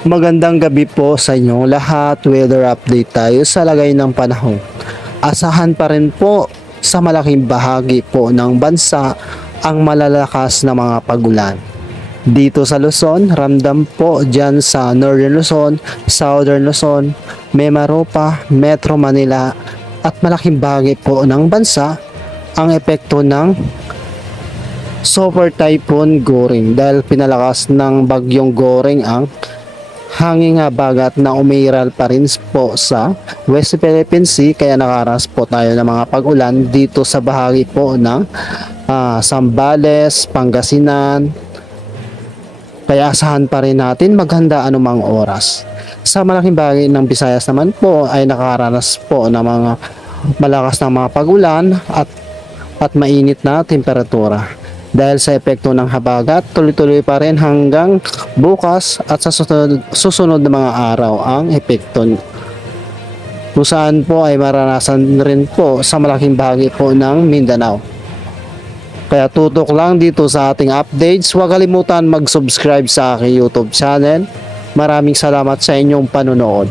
Magandang gabi po sa inyong lahat. Weather update tayo sa lagay ng panahon. Asahan pa rin po sa malaking bahagi po ng bansa ang malalakas na mga pagulan. Dito sa Luzon, ramdam po dyan sa Northern Luzon, Southern Luzon, Memaropa, Metro Manila at malaking bahagi po ng bansa ang epekto ng Super Typhoon Goring dahil pinalakas ng bagyong Goring ang hanging bagat na umiral pa rin po sa West Philippine Sea kaya nakaras po tayo ng mga pag-ulan dito sa bahagi po ng ah, Sambales, Pangasinan kaya asahan pa rin natin maghanda anumang oras. Sa malaking bahagi ng Visayas naman po ay nakaranas po ng mga malakas na mga pag-ulan at at mainit na temperatura. Dahil sa epekto ng habagat, tuloy-tuloy pa rin hanggang bukas at sa susunod, na mga araw ang epekto kung saan po ay maranasan rin po sa malaking bahagi po ng Mindanao. Kaya tutok lang dito sa ating updates. Huwag kalimutan mag-subscribe sa aking YouTube channel. Maraming salamat sa inyong panonood.